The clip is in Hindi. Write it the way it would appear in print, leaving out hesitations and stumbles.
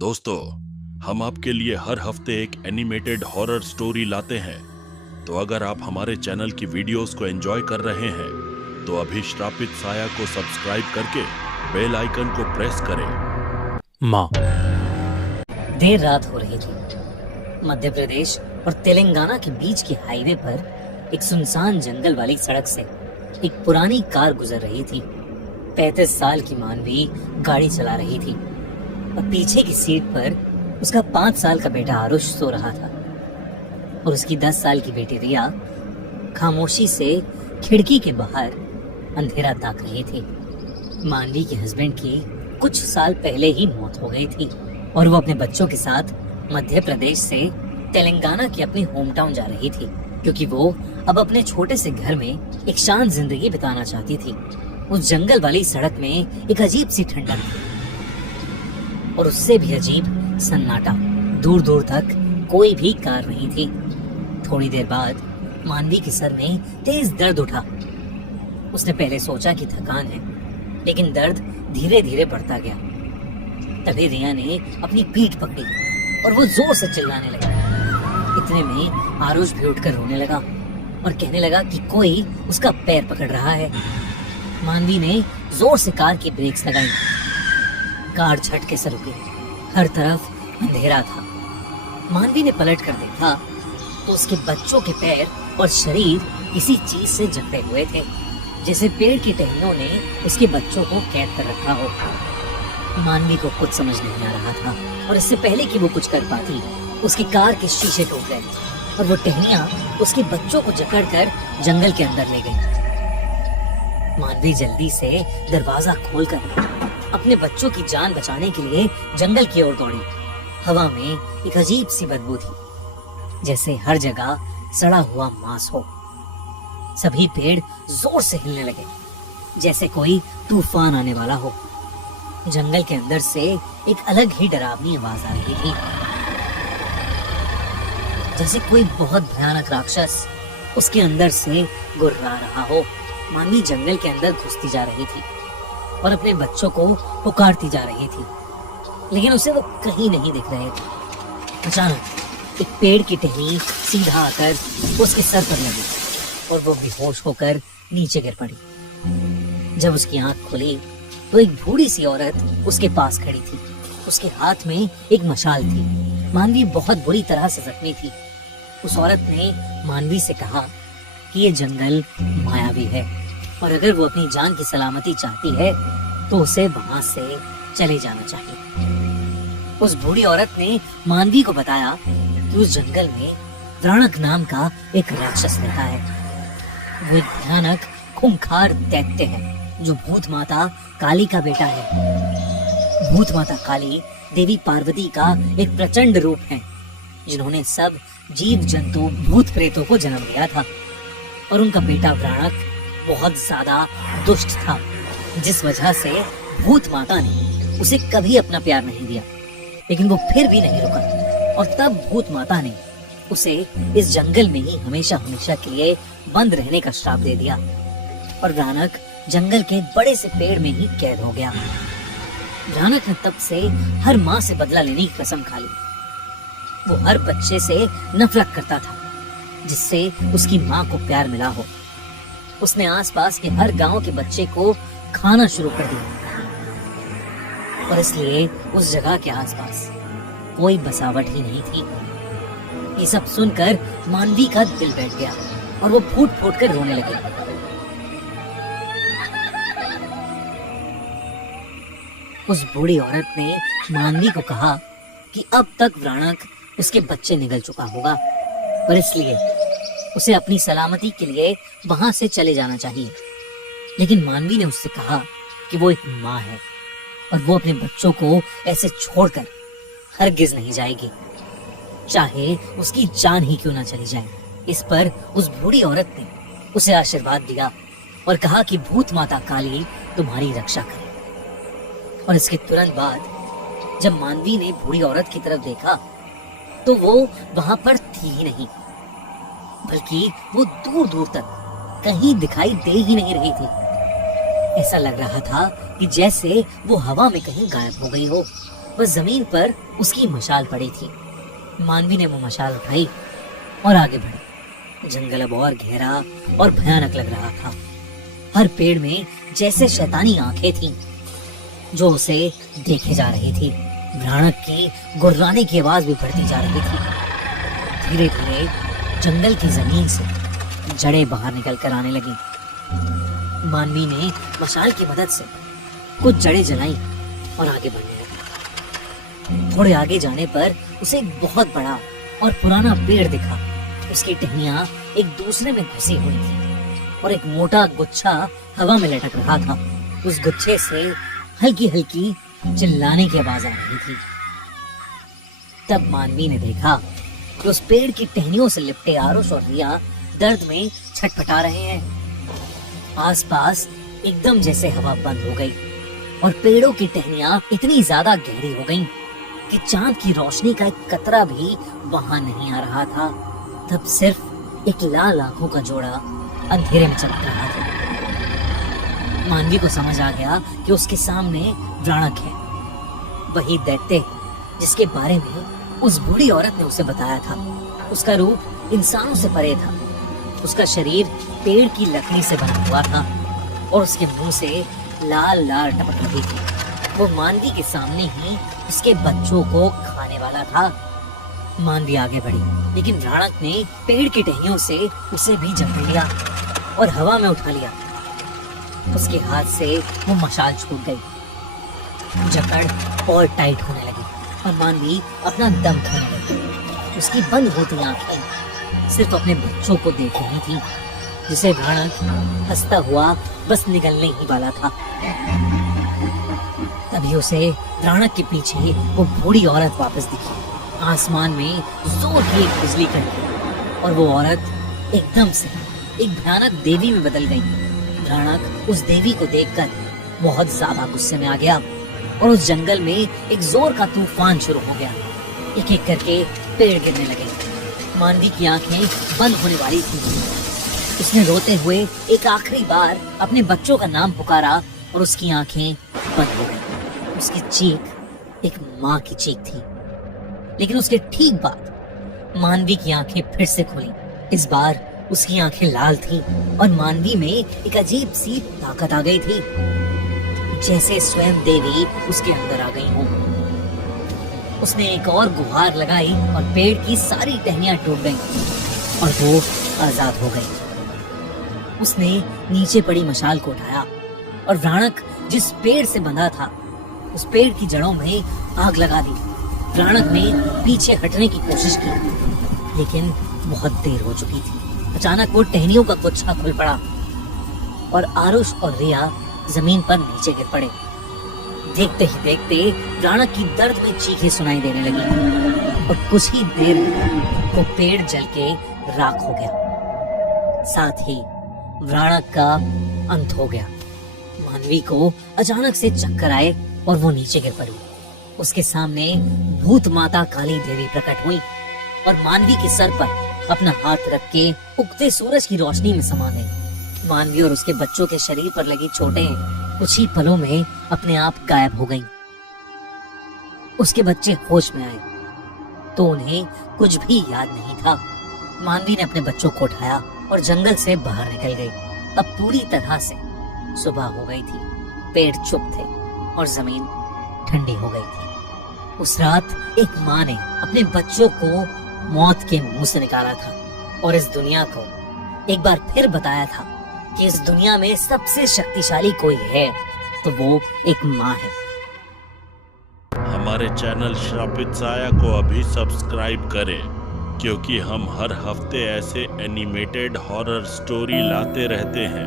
दोस्तों, हम आपके लिए हर हफ्ते एक एनिमेटेड हॉरर स्टोरी लाते हैं। तो अगर आप हमारे चैनल की वीडियोस को एंजॉय कर रहे हैं तो अभी श्रापित साया को सब्सक्राइब करके बेल आइकन को प्रेस करें। माँ। देर रात हो रही थी। मध्य प्रदेश और तेलंगाना के बीच की हाईवे पर एक सुनसान जंगल वाली सड़क से एक पुरानी कार गुजर रही थी। 35 साल की मानवी गाड़ी चला रही थी और पीछे की सीट पर उसका 5 साल का बेटा आरुष सो रहा था और उसकी 10 साल की बेटी रिया खामोशी से खिड़की के बाहर अंधेरा ताक रही थी। मानवी के हस्बैंड की कुछ साल पहले ही मौत हो गई थी और वो अपने बच्चों के साथ मध्य प्रदेश से तेलंगाना की अपनी होम टाउन जा रही थी, क्योंकि वो अब अपने छोटे से घर में एक शांत जिंदगी बिताना चाहती थी। उस जंगल वाली सड़क में एक अजीब सी ठंडक थी और उससे भी अजीब सन्नाटा। दूर दूर तक कोई भी कार नहीं थी। थोड़ी देर बाद मानवी के सर में तेज दर्द उठा। उसने पहले सोचा कि थकान है, लेकिन दर्द धीरे धीरे बढ़ता गया। तभी रिया ने अपनी पीठ पकड़ी और वो जोर से चिल्लाने लगा। इतने में आरुष भी उठकर रोने लगा और कहने लगा कि कोई उसका पैर पकड़ रहा है। मानवी ने जोर से कार की ब्रेक्स लगाई। कार झटके से रुकी। हर तरफ अंधेरा था। मानवी ने पलट कर देखा तो उसके बच्चों के पैर और शरीर किसी चीज से जकड़े हुए थे, जैसे पेड़ की टहनियों ने उसके बच्चों को कैद कर रखा हो। मानवी को कुछ समझ नहीं आ रहा था और इससे पहले कि वो कुछ कर पाती, उसकी कार के शीशे टूट गए और वो टहनियां उसके बच्चों को जकड़कर जंगल के अंदर ले गई। मानवी जल्दी से दरवाजा खोलकर अपने बच्चों की जान बचाने के लिए जंगल की ओर दौड़ी। हवा में एक अजीब सी बदबू थी, जैसे हर जगह सड़ा हुआ मांस हो। सभी पेड़ जोर से हिलने लगे, जैसे कोई तूफान आने वाला हो। जंगल के अंदर से एक अलग ही डरावनी आवाज आ रही थी, जैसे कोई बहुत भयानक राक्षस उसके अंदर से गुर्रा रहा हो। मानवी जंगल के अंदर घुसती जा रही थी और अपने बच्चों को पुकारती जा रही थी, लेकिन उसे वो कहीं नहीं दिख रहे थे। अचानक एक पेड़ की टहनी सीधा आकर उसके सर पर लगी और वो बेहोश होकर नीचे गिर पड़ी। जब उसकी आंख खुली तो एक बूढ़ी सी औरत उसके पास खड़ी थी। उसके हाथ में एक मशाल थी। मानवी बहुत बुरी तरह से जख्मी थी। उस औरत ने मानवी से कहा कि ये जंगल मायावी है और अगर वो अपनी जान की सलामती चाहती है तो उसे वहां से चले जाना चाहिए। उस बूढ़ी औरत ने मानवी को बताया कि उस जंगल में व्रणक नाम का एक राक्षस रहता है। वो एक भयानक खूंखार दैत्य है जो भूत माता काली का बेटा है। भूत माता काली देवी पार्वती का एक प्रचंड रूप है, जिन्होंने सब जीव जंतु भूत प्रेतों को जन्म दिया था। और उनका बेटा व्रणक बहुत ज्यादा दुष्ट था, जिस वजह से भूत माता ने उसे कभी अपना प्यार नहीं दिया। लेकिन वो फिर भी नहीं रुका और तब भूत माता ने उसे इस जंगल में ही हमेशा हमेशा के लिए बंद रहने का श्राप दे दिया और व्रणक जंगल के बड़े से पेड़ में ही कैद हो गया। व्रणक ने तब से हर माँ से बदला लेने की कसम खा ली। वो हर बच्चे से नफरत करता था जिससे उसकी माँ को प्यार मिला हो। उसने आसपास के हर गांव के बच्चे को खाना शुरू कर दिया और इसलिए उस जगह के आसपास कोई बसावट ही नहीं थी। ये सब सुनकर मानवी का दिल बैठ गया और वो फूट फूट कर रोने लगी। उस बूढ़ी औरत ने मानवी को कहा कि अब तक व्रणक उसके बच्चे निगल चुका होगा और इसलिए उसे अपनी सलामती के लिए वहां से चले जाना चाहिए। लेकिन मानवी ने उससे कहा कि वो एक माँ है और वो अपने बच्चों को ऐसे छोड़कर हरगिज नहीं जाएगी, चाहे उसकी जान ही क्यों ना चली जाए। इस पर उस बूढ़ी औरत ने उसे आशीर्वाद दिया और कहा कि भूत माता काली तुम्हारी रक्षा करे। और इसके तुरंत बाद जब मानवी ने बूढ़ी औरत की तरफ देखा तो वो वहां पर थी ही नहीं, बल्कि वो दूर दूर तक कहीं दिखाई दे ही नहीं रही थी। ऐसा लग रहा था कि जैसे वो हवा में कहीं गायब हो गई हो। बस जमीन पर उसकी मशाल पड़ी थी। मानवी ने वो मशाल उठाई और आगे बढ़ी। जंगल अब और गहरा और भयानक लग रहा था। हर पेड़ में जैसे शैतानी आंखें थीं जो उसे देखे जा रही थी। भयानक की गुर्राने की आवाज भी बढ़ती जा रही थी। धीरे धीरे जंगल की जमीन से जड़ें बाहर निकल कर आने लगी। मानवी ने मशाल की मदद से कुछ जड़ें जलाई और आगे बढ़ने लगी। थोड़े आगे जाने पर उसे एक बहुत बड़ा और पुराना पेड़ दिखा। उसकी टहनियां एक दूसरे में घुसी हुई थी और एक मोटा गुच्छा हवा में लटक रहा था। उस गुच्छे से हल्की हल्की चिल्लाने की आवाज आ रही थी। तब मानवी ने देखा कि उस पेड़ की टहनियों से लिपटे आरुष और रिया दर्द में छटपटा रहे हैं। आसपास एकदम जैसे हवा बंद हो गई और पेड़ों की टहनियां इतनी ज्यादा गहरी हो गईं कि चांद की रोशनी का एक कतरा भी वहां नहीं आ रहा था। तब सिर्फ एक लाल आंखों का जोड़ा अंधेरे में चमक रहा था। मानवी को समझ आ गया कि उसके सामने व्राणक है, वही दैत्य जिसके बारे में उस बूढ़ी औरत ने उसे बताया था। उसका रूप इंसानों से परे था। उसका शरीर पेड़ की लकड़ी से बना हुआ था और उसके मुंह से लाल लाल टपक रही थी। वो मानवी के सामने ही उसके बच्चों को खाने वाला था। मानवी आगे बढ़ी, लेकिन व्राणक ने पेड़ की टहनियों से उसे भी जकड़ लिया और हवा में उठा लिया। उसके हाथ से वो मशाल छूट गई। जकड़ और टाइट होने लगी और मानवी अपना दम खोने लगी। उसकी बंद होती आंखें सिर्फ अपने बच्चों को देख रही थी, जिसे व्राणक हंसता हुआ बस निगलने ही वाला था। तभी उसे व्राणक के पीछे वो बूढ़ी औरत वापस दिखी। आसमान में जोर की एक बिजली कड़की और वो औरत एकदम से एक भयानक देवी में बदल गई। व्राणक उस देवी को देखकर बहुत ज्यादा गुस्से में आ गया और उस जंगल में एक जोर का तूफान शुरू हो गया। एक एक करके पेड़ गिरने लगे। मानवी की आंखें बंद होने वाली थी। उसने रोते हुए एक आखिरी बार अपने बच्चों का नाम पुकारा और उसकी आंखें बंद हो गई। उसकी चीख एक माँ की चीख थी, लेकिन उसके ठीक बाद मानवी की आंखें फिर से खुली। इस बार उसकी आंखें लाल थी और मानवी में एक अजीब सी ताकत आ गई थी, जैसे स्वयं देवी उसके अंदर आ गई हो। उसने एक और गुहार लगाई और पेड़ की सारी टहनियां टूट गईं और वो आजाद हो गई। उसने नीचे पड़ी मशाल को उठाया और व्राणक जिस पेड़ से बंधा था उस पेड़ की जड़ों में आग लगा दी। व्राणक ने पीछे हटने की कोशिश की, लेकिन बहुत देर हो चुकी थी। अचानक वो टहनियों का गुच्छा खुल पड़ा और आरुष और रिया जमीन पर नीचे गिर पड़े। देखते ही देखते व्राणक की दर्द में चीखें सुनाई देने लगी और कुछ ही देर में वो पेड़ जल के राख हो गया। साथ ही व्राणक का अंत हो गया। मानवी को अचानक से चक्कर आए और वो नीचे गिर पड़ी। उसके सामने भूत माता काली देवी प्रकट हुई और मानवी के सर पर अपना हाथ रख के उगते सूरज की रोशनी में समा गई। मानवी और उसके बच्चों के शरीर पर लगी चोटें कुछ ही पलों में अपने आप गायब हो गईं। उसके बच्चे होश में आए तो उन्हें कुछ भी याद नहीं था। मानवी ने अपने बच्चों को उठाया और जंगल से बाहर निकल गई। अब पूरी तरह से सुबह हो गई थी। पेड़ चुप थे और जमीन ठंडी हो गई थी। उस रात एक माँ ने अपने बच्चों को मौत के मुंह से निकाला था और इस दुनिया को एक बार फिर बताया था कि इस दुनिया में सबसे शक्तिशाली कोई है तो वो एक माँ है। हमारे चैनल श्रापित साया को अभी सब्सक्राइब करें, क्योंकि हम हर हफ्ते ऐसे एनिमेटेड हॉरर स्टोरी लाते रहते हैं।